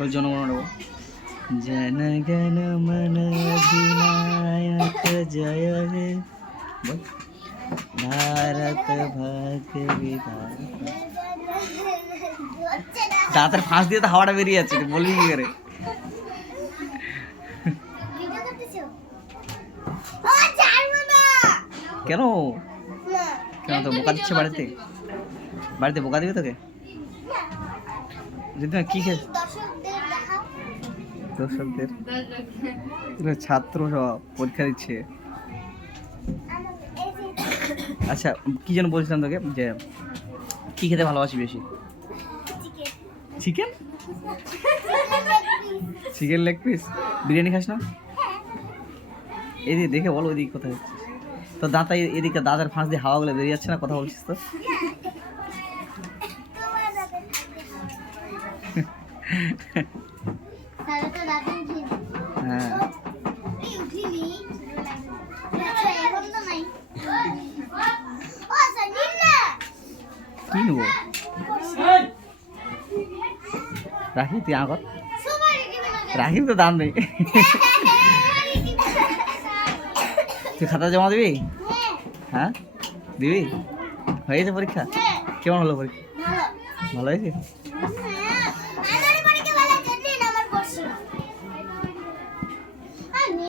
ওই জনগণনা নেবো। জন গণ মন অধিনায়ক জয় হে, বল। ভারত ভাগ্য বিধাতা। দাঁতের ফাঁস দিয়ে তো হাওয়াটা বেরিয়ে যাচ্ছে, তুই বলবি কি করে? কেন কেন তো বোকা দিচ্ছে বাড়িতে? বাড়িতে বোকা দিবে তোকে? যদি কি খেয়ে দর্শকদের ছাত্র সব পরীক্ষা দিচ্ছে। আচ্ছা কি যেন বলছিলাম তোকে, যে কি খেতে ভালোবাসি বেশি? Chicken? Chicken leg piece? Biryani খাস না? এদিকে দেখে বলো ওইদিকে কোথায় হচ্ছে তো দাঁতা, এদিকে দাঁতের ফাঁস দিয়ে হাওয়াগুলো বেরিয়ে যাচ্ছে না, কথা বলছিস তো? হ্যাঁ কি নেবো? রাখি তুই আগত রাখির তো দাম নেই। তুই খাতা জমা দিবি? হ্যাঁ দিবি? হয়েছে পরীক্ষা? কেমন হলো পরীক্ষা? ভালো হয়েছে?